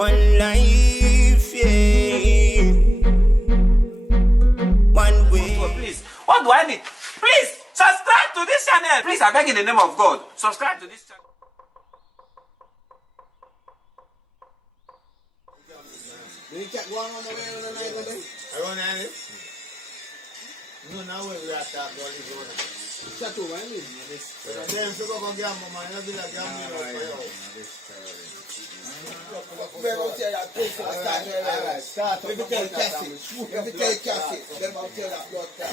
One life, yeah. One way. Please, what do I need? Please, subscribe to this channel. Please, I beg in the name of God, subscribe to this channel. You can't go on the way on the night today. I run at it. No, now we are talking about this one. Shut up, I mean. Then you go and get my man. I'll be like, I'm here for you. We're going to tell that place to start here. Start. If you take cassie, then I'll tell that blood clot.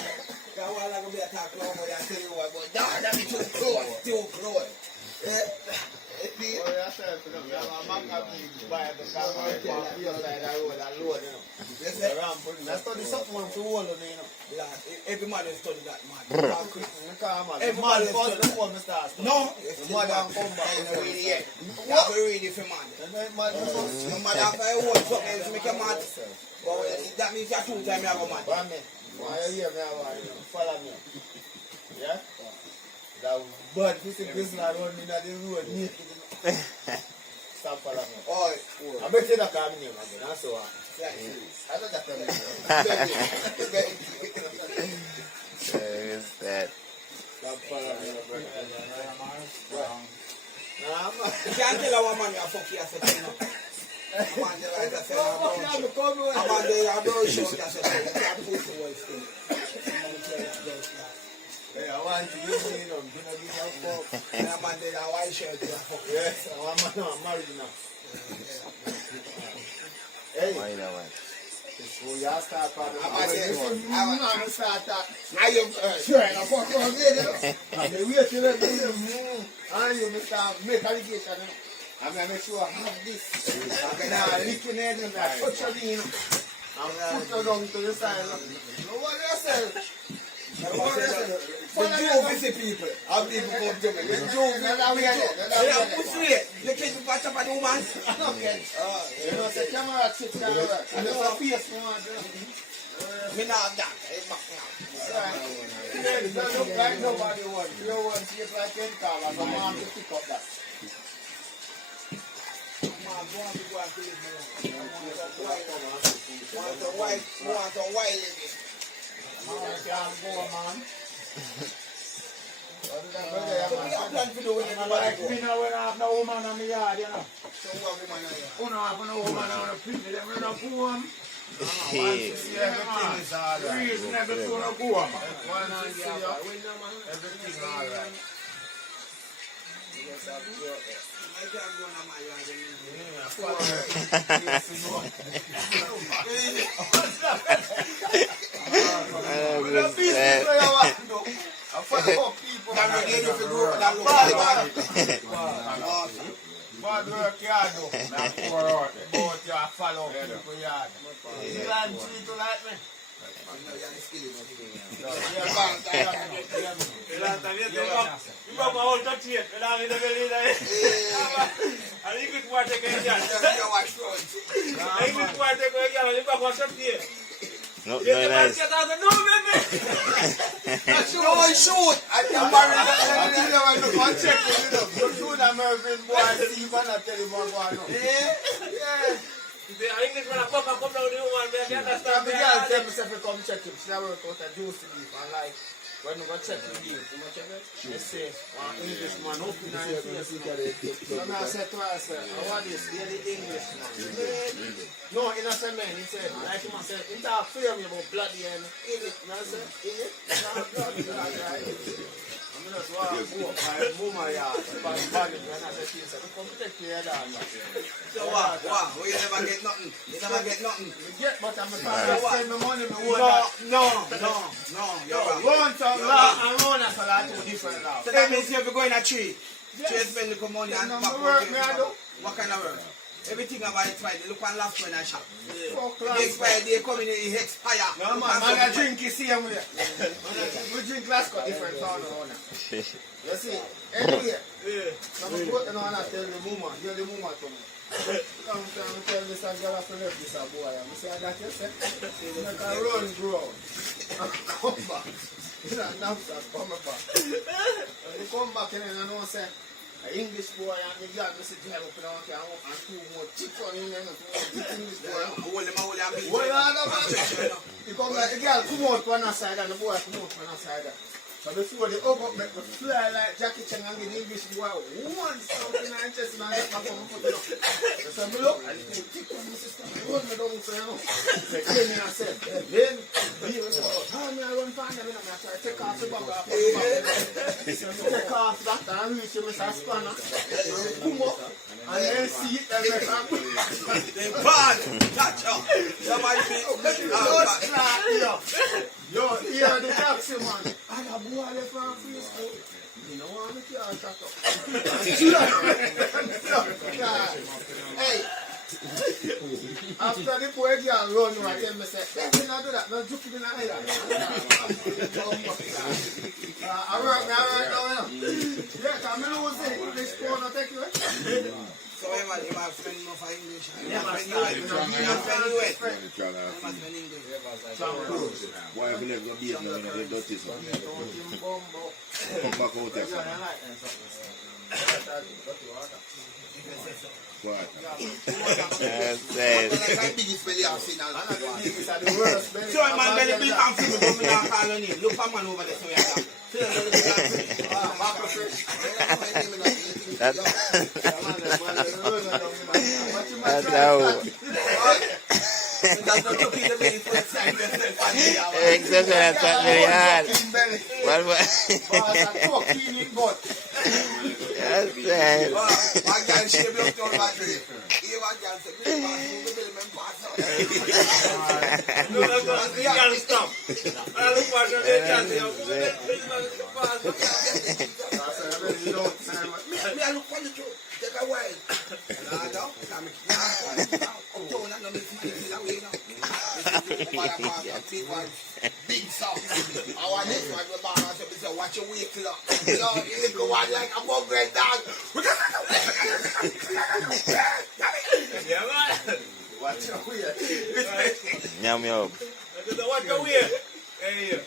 That's why I'm going to be attacked long when I tell you what, but that is too close, too close. Every man is studying that man. Every man is studying that. No, the mother come back. You have to read it for man. No matter if I want something else to make a man. That means you're 2 times you have a man. Why are you here? Follow me. Yeah? That bad physical business around me that the road naked. Stop following me. Oh, I bet you not come in again. That's all. I don't have to Who's that? Stop following me, brother. Nah, man. You can't tell a woman you're fucking as a thing. I'm on the right side. I'm on the brown shirt as a thing. You can't push the whole thing. Hey, I want to use it, you know, give a fuck. And I'm on the white shirt, you fuck. Yes, I'm married now. Hey. Why that one? So you start talking. I'm going to start talking. Now you're sure, I'm fucking on there. And the way to let me and you start make allegation. I'm going to make sure I have this. I'm going to lick your head and touch your knee. I'm going to put you down to the side. No one else. The Jew visit people. How people come to me? The Jew visit. You can't watch up at the woman. Okay. You know, the camera chip can work. And there's a face for one. Me not that. It's back now. It doesn't look like nobody wants. You want to see it like 10 cars. I'm going to pick up that. Want a white lady. Man can't go, man. What do you plan to do when you go? Me now when I have no woman on my yard, you know. So what woman on your yard? You don't have no woman on the people, them in a poem. Everything is all right. Reason everything on a poem. Everything all right. I can't go on my yard Bad work yard though. Both you follow people yard. You like me to like me? No, very nice. Don't shoot. I can marry that. Check it up. You shoot a Mervyn boy. See, man, I tell him what going on. Yeah. The English man, come down the woman, man. You understand? The girl tell me to come check him. She work out a juice beef. And like, when we go check the beef, they say, English man, open your face. So I said to her, I said, I want this, they're the English man. No, in a man, he said, like him, I said, he talk to me about bloody and English. And I said, English? Not bloody, right? I'm just want to go up my mama yard, by body, and I said, come take care of that. So what? Wow, you never get nothing. You never get nothing. You get, but I'm trying to spend my money. No. You're wrong. And run as a lot of different now. So that means you're going to tree. Tree spend the money and back work. What kind of work? Everything about expired. Look on last one I shop. The expired, they come in, it expire. No man, I drink the same way. We drink last got different sound around. You see, anyway. So I'm putting on and tell the woman, you're the woman to me. Come tell this girl I left this boy. I say, I got you, say. Like a run grow. Come back. You know, now come back. When you come back and I know, say, English boy and the girl must drive up and two more chicks on him and English boy. Well, you come like the girl come out one side and the boy come out one side. So before the up make me fly like Jackie Chan and the English boy one something and just now get my phone put it up. So I look and the tick on my sister run me down so you know. Say came in and said, then he was how me I run find them and I try to take off the bag off. Take off that and reach him with a spanner. Come up and then see it and make up. They bad. Catch up. Somebody Yo, here the taxi man. I got boy left from Facebook. You know what I'm going to Hey. After the boy girl run, I tell me, say, let's not do that. No joking in the island. I work now, you know. Yeah, I'm losing. This phone will take you. So you might spend more for English. Why have you never been able to get dirty? Come back out there. What? So I'm man belly big and food but me not call your name. Look for man over there so you have. That's how. Exactly, that's not very hard. That's it. Take a while. Big sound. Our next one will say, watch your weight clock. You go on like a bug red dog. Yeah, man. Watch your weight. Meow meow. Watch your weight. Hey,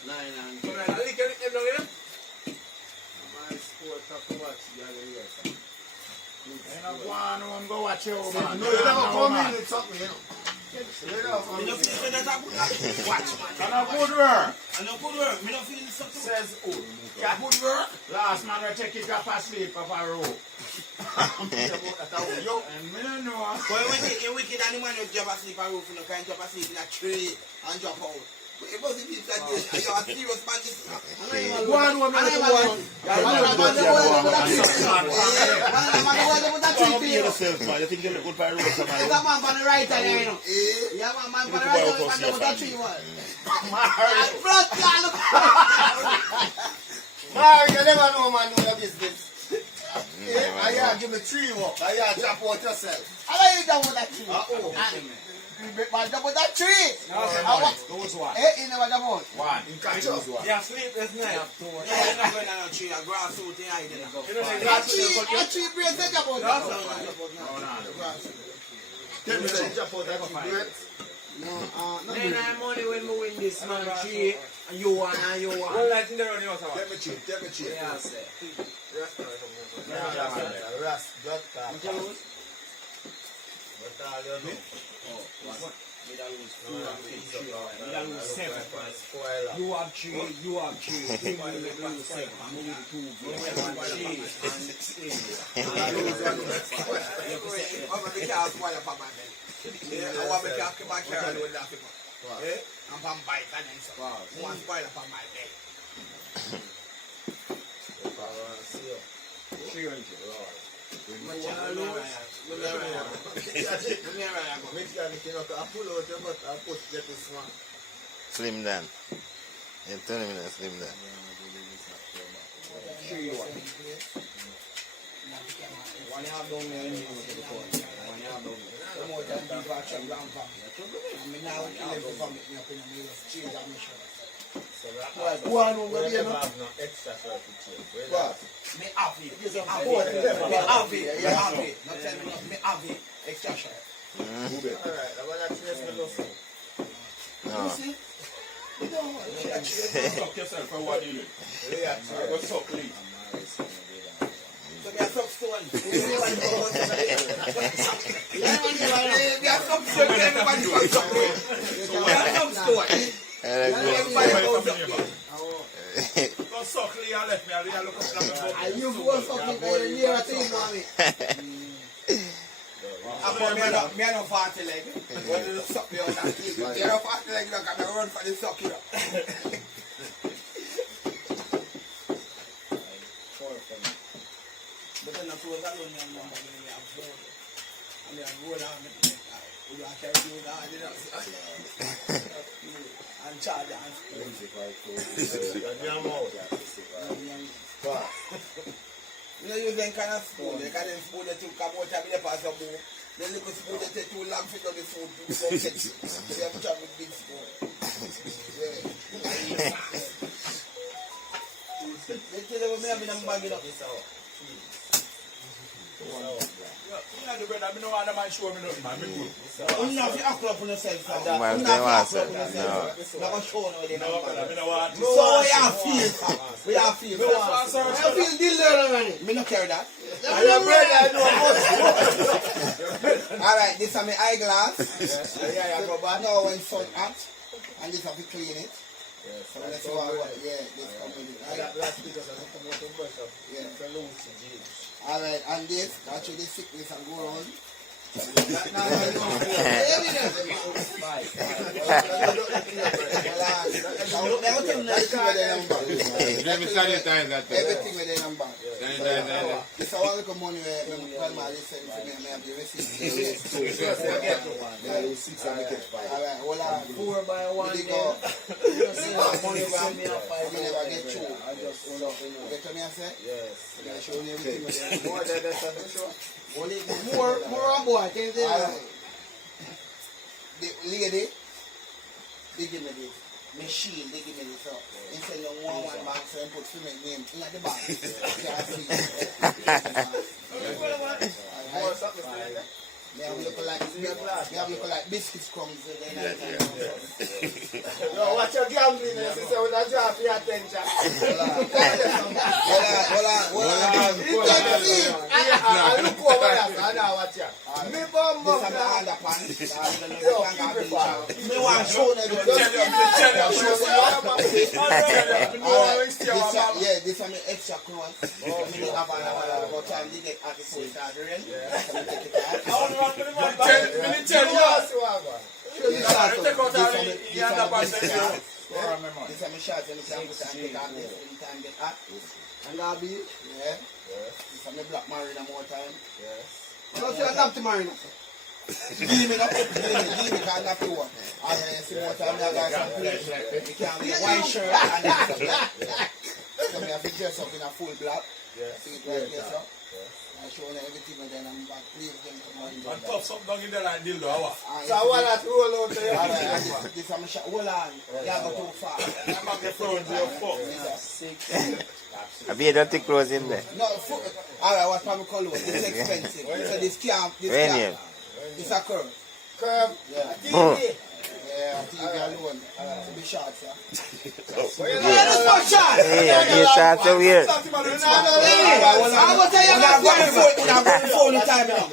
I'm go watch you, man. No, you never come in with something, you know. Watch, man. And a good work. And a good work. Me don't feel something. Says who? Good work. Last man will take it up asleep of a row. Yo, and me don't know. But when wicked animal you drop asleep a roof, you can't drop asleep in a tree and drop out. It wasn't this like this. You are serious man. You think you look good by road? There's a man on the right hand, you know. Yeah, man on the right hand, man, that tree was. Mark, you never know, man, know your business. I give me 3 walk. I chop out yourself. How are you done with that tree? You jump with that tree. Those one. You never jump out. One. You catch up. Yeah, sleepless night. You're not going on a tree. A grass out in hiding. A tree breaks the jump out. Tell me the jump out that you break. Then I'm money when we win this man tree. And you want. Well, I think they're on your side. Take me cheap. Yeah, sir. Rust. What all you know? Me da lose 7. You have 3. You have 3. He will lose 7. I'm only 2. You have 3 and 16. I want to can't spoil for my belly. I want to can't keep my car with that people. I'm from bike and then so. I want to spoil for my belly. 300. Slim down. In 20 minutes, slim down. One over here, no extra What? Me have it. Not tell me nothing. Me have it. Extra shirt. Alright, I want to trace me look. No. You see? You don't want to Suck yourself for what you do. Yeah, I go suck, please. So me a suck stone. Go suck Lee and left me. I look up to I you go fucking near a thing, mommy. Me no party leg. When you suck me on that table. You no party leg, look, I'm run for the suck here. But then I close that one and I'm phone. And then I roll on it. You can do that, and charge you know, you then kind of spoon. They can then spoon that you come out of the pass of boom. The little spoon that take too long to do the food. They have to have a big spoon. They tell you me having them bagging up this hour. Yeah, the bread, I know other man show me nothing, man. You know, if you act up on yourself, Man, they want to. No. not going to show no, they No, I don't want to. so we have feel. We have feel. We have feel deal. Me not care that. Alright, this is my eyeglass. Now when sun hot, and this have to clean it. So let's see what, this company. Alright, and this, actually sickness and go around. Everything with the number. It's a little money where grandma is sending for me and I have the receipt. Alright, hold on. 4 by 1. Money from me, I never get through. Get to me and say? Yes. I show you everything with the more than that. More on board. The lady, they give me this. My shield, they give me this. So, instead of 1 box, I put female name in the box. They have look like biscuits crumbs. No, watch your gambling, sister, with a job for your attention. Hold on. I look over that, I know what you are. Me bomb This is my underpants. Me want to show them. This is my extra clothes. Me have about time they get at the point of the rain. This is my shirt and you can put and take off this anytime get hot. And I'll be, this is my black marina more time. Don't you adapt to marina? Give me because that's the one. And then see more time I got some place. You can wear white shirt and black. So I have to dress up in a full black. See it right there, sir. I show them everything and then I'm back. Please them come on. And tough something down in there like dildo, how? So I want to roll out there. Alright, this is my shot. Hold on. You have to go far. I'm back the front to your foot. I be don't take clothes in there. No, alright, what's my color? This is expensive. So this camp, it's a curve. Curve? Yeah. Yeah, TV alone. To be short, sir. That's not short! Hey, short so weird. I'm going to tell you I'm going to phone the time now.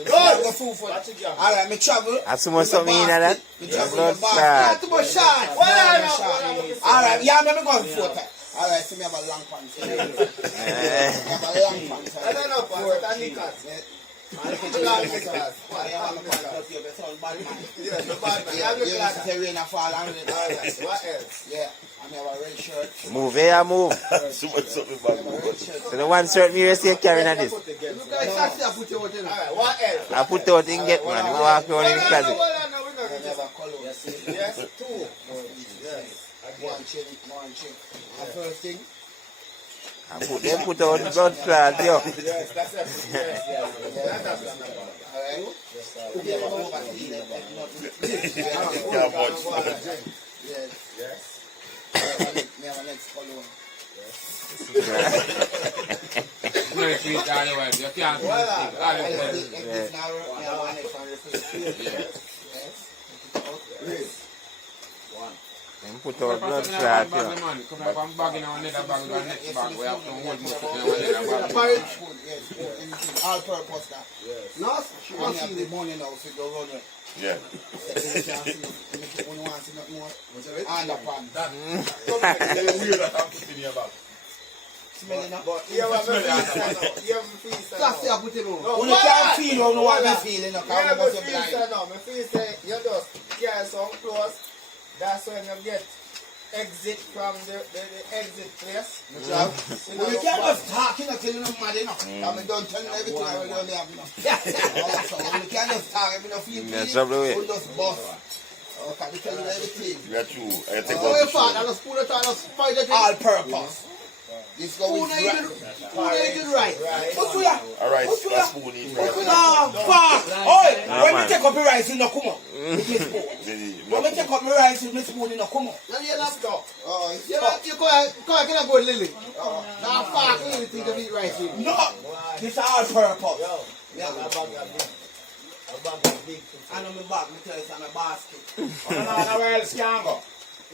Alright, me travel. I so much something in that. Not too much short. Alright, yeah, I'm going to go for that. Alright, so me have a long pants. I have a long pants. I don't know, pants. I need cats. I have a pants. Yeah, the bad man. Yeah, it's a rain and fall and rain. Alright, what else? Yeah, I have a red shirt. Move here, move. So the one shirt me say carrying at this. Look at exactly I put you out in. Alright, what else? I put out in get man. We walk around in the closet. Yes, 2. Yes. One chin. The first thing. I put out the blood clot, yo. Yes, that's everything. Yes. Alright. We have a overseas. Yes. We have a next follow. Very sweet, otherwise you can't. This narrow, we have a next one. Yes. 1. And put our blood clot here. Come back and bag in our nether bag and next bag. We have to hold muzik in our nether bag. Porridge food, yes. All purpose that. No, she wants to see the money now, so go run it. Yeah. When you want to see nothing more, underpants. Weird that I'm putting in your bag. Smelling up. But you have a freestyle. Just say I put it on. No, When you why? can't feel, you know what I'm feeling. You have a freestyle now. My freestyle, you just carry some clothes. That's when you get exit from the exit place. Well, you can't just talk, you're not telling them mad enough. I'm done telling everything I already have enough. So when you can't just talk, you don't feel That's the way. you just bust. Okay, you tell you everything. You got you. I take Oh, out you the fat, show. I just put it on a spider thing. All purpose. This go with right. Who right? What's for ya? Alright, What's for that's ya? spoon in What's for first. ya? Fuck! Oi! Nah, When man. you take up your rice, you no come on. With your spoon. When you take up your rice, you spoon, you no come on. No, you're not stuck. Oh, you can't go Lily. Now, fuck, you need to eat rice. No! This is all purpose. Yeah. A bag of big food. And I'm in back, me tell you, I'm a basket. No, where else can go?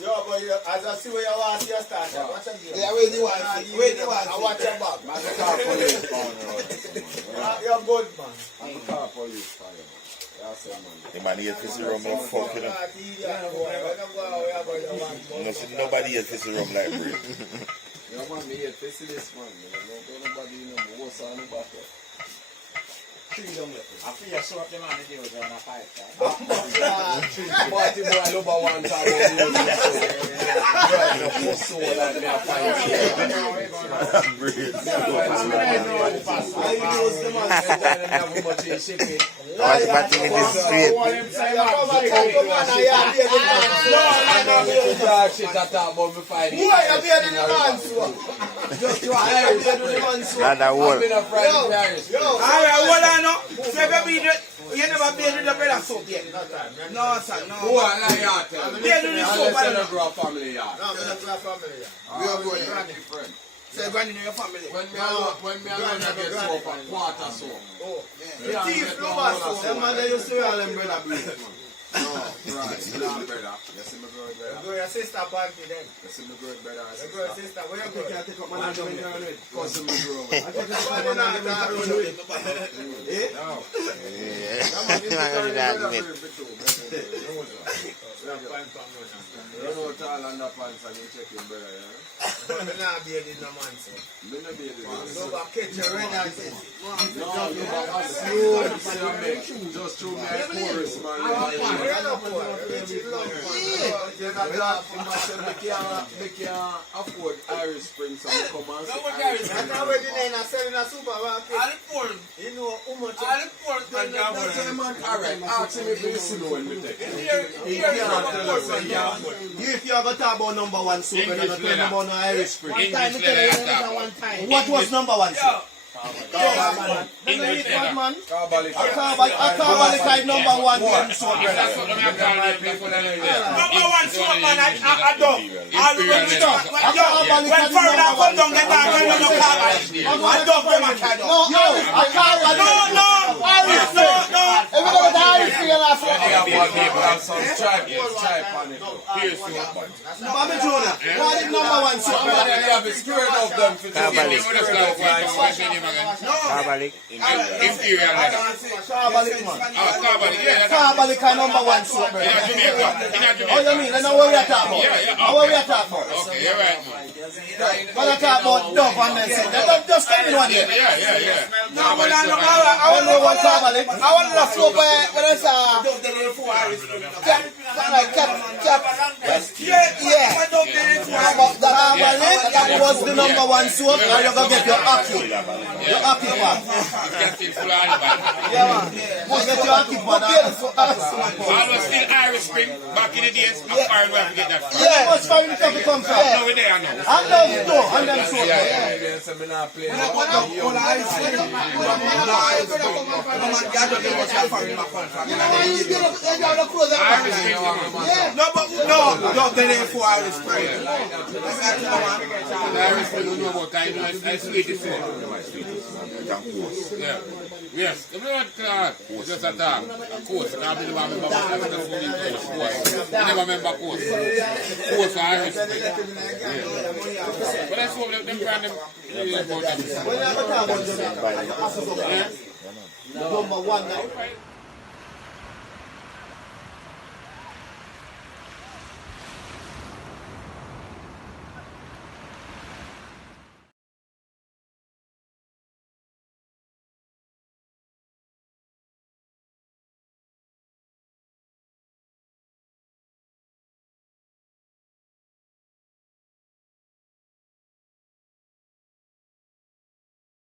Yo, but as I see where you want to see your start, watch a game. Yeah, where do you want to see? Where do you want I to watch your back. You're good, man. I'm a car police fire. That's it, man. The man here fizzy rum like fuck, you know. Nobody here fizzy rum like bread. You know, man, me here, this is this, man. Don't nobody, you know, what's on the back there. I feel you so up the man the deal on a fight. Party boy, I love her one time. Right, no poor soul like me, I fight. I use the man that never much in shipping. What's batting in the street? Shit, I talk about me fighting. Just try. Not a wall. I've been a friend in Paris. Alright, hold on now. So you never been in the bread of soap yet? No, sir, no. Who are like that? They do this soap, Unless I you don't grow a family, yeah. We are going Granny friend. So granny in your family. When me alone I get soap and quarter soap. Yeah, Thief, no more soap. Them man, they used to wear them bread of bread. no, right. You know, brother. You see me growing brother. Go your sister party then. You see me growing brother. You go your sister. Where you go? Can I take up my lunch when you're on it? Cousin me growing. I take up my lunch when you're on it. Eh? No. You know, tall underpants and you check him, brother, yeah? I'm not bearded no man, so. Me no be the man. Go back, catch your red and say. No, I'm smooth. Just through my chorus, man. Where you not for? Rich in love, They can't afford Irish Spring, so I come and that's not where the name are selling a supermarket. You know how much Alright, ask him if you listen when we take it. He can't tell us a yard. If you ever talk about number one soap, you're not talking about no Irish Spring. English Time, leather. one time. What was number one soap? English leather. A Carvalho number one soap. That's what I'm calling people that are there. Number one soap man, I don't. I'll be ready to talk. Carvalho When foreigner come down, get back when you know Carvalho. I don't them a kind of. A Carvalho. No. Irish Spring. If you go to Irish Spring, you'll have They have one people have some stripe on it. Here's soap, man. Bobby Jonah, what is number one soap? Somebody have it scared of them for Carbolic. Imperial leather. Carvalho kind number one soap. Oh, you mean? I know what we are talking about. What we are talking about. Okay, you're right, man. What I talk about Dove and then say, just come in one day. Yeah. No, but I know what Carvalho. I want to soap when I saw that was the number one soap. Now you're going to get your Aki. Your Aki one. Yeah, man. You get your Aki one. I was still Irish Spring back in the days. I'm sorry where I forget that. Yeah, much far the coffee come from? No, we're there now. And them too. And them so. Yeah, so me not play. No, but no, don't tell them for Irish spring. Irish spring, you know about I sweet it for. Yeah. Yes, if you want just a talk, of course, I never remember course. I never remember course. Course for Irish spring. Yeah. But that's what them brand them about them. When I talk about Jamaica, number one now.